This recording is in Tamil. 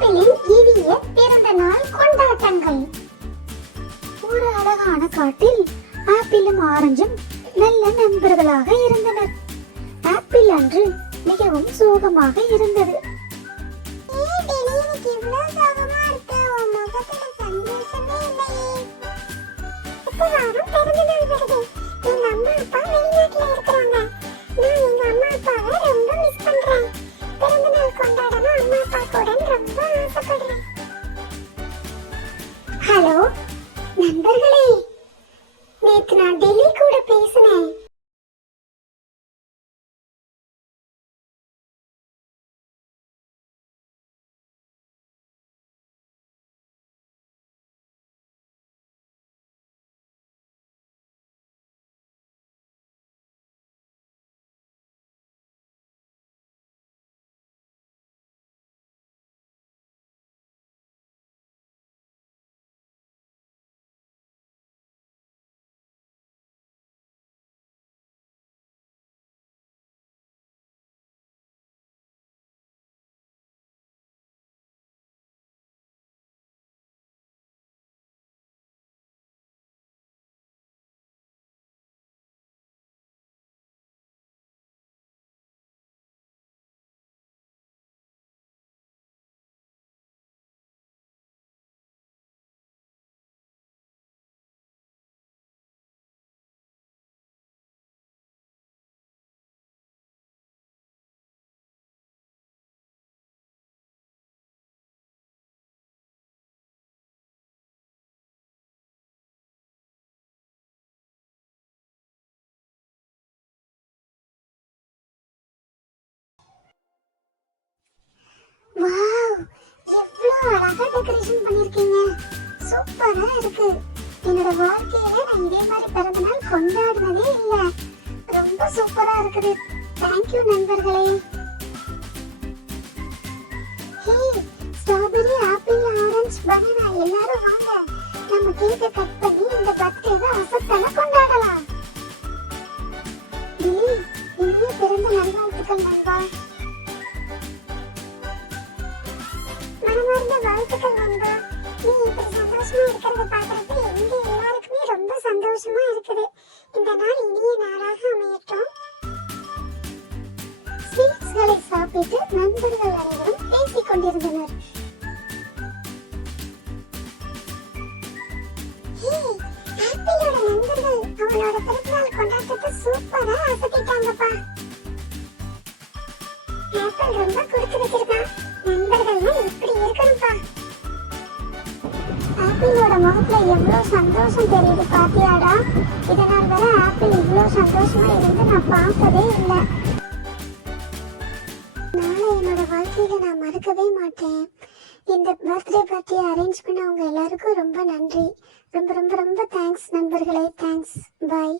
ஆப்பிளின் இனிய பிறந்த நாள் கொண்டாட்டங்கள். ஒரு அழகான காட்டில் ஆப்பிளும் ஆரஞ்சும் நல்ல நண்பர்களாக இருந்தனர். ஆப்பிள் அன்று மிகவும் சோகமாக இருந்தது. வாரம் பிறந்த நாள் வருது ஹலோ நண்பர்களே டெக்கரேஷன் பண்ணிருக்கீங்க சூப்பரா இருக்கு. என்னோட வாழ்க்கையில நான் இதே மாதிரி பிறந்த நாள் கொண்டாடினதே இல்ல. ரொம்ப சூப்பரா இருக்குது. தேங்க்யூ நண்பர்களே. Hey strawberry apple orange banana எல்லாரும் வாங்க. நம்ம கேக்க கட் பண்ணி இந்த பர்த்டேவை அசத்தல கொண்டாடலாம். இனிய பிறந்த நல்வாழ்த்துக்கள் நண்பா. மனமார்ந்த வாழ்த்துக்கள் நண்பா. நீ இப்படி சந்தோஷமா இருக்கிறத பாக்குறது எங்க எல்லாருக்குமே ரொம்ப சந்தோஷமா இருக்குது. இந்த நாள் இனிய நாளாக அமையட்டும். ஸ்வீட்ஸ்களை சாப்பிட்டு நண்பர்கள் அனைவரும் பேசிக் கொண்டிருந்தனர். ஆப்பிளோட நண்பர்கள் அவளோட பிறந்தநாள் கொண்டாட்டத்தை சூப்பரா அசத்திட்டாங்கப்பா ஆப்பிள் ரொம்ப கொடுத்து வச்சிருக்கான் முகத்துல எவ்வளவு சந்தோஷம் தெரியுது பாத்தியாடா? இதனால் வர ஆப்பிள் இவ்வளவு சந்தோஷமா இருந்து நான் பார்த்ததே இல்லை. நாளை என்னோட வாழ்க்கையில நான் மறக்கவே மாட்டேன். இந்த பர்த்டே பார்ட்டியை அரேஞ்ச் பண்ணவங்க எல்லாருக்கும் ரொம்ப நன்றி. ரொம்ப ரொம்ப ரொம்ப தேங்க்ஸ் நண்பர்களே. Thanks bye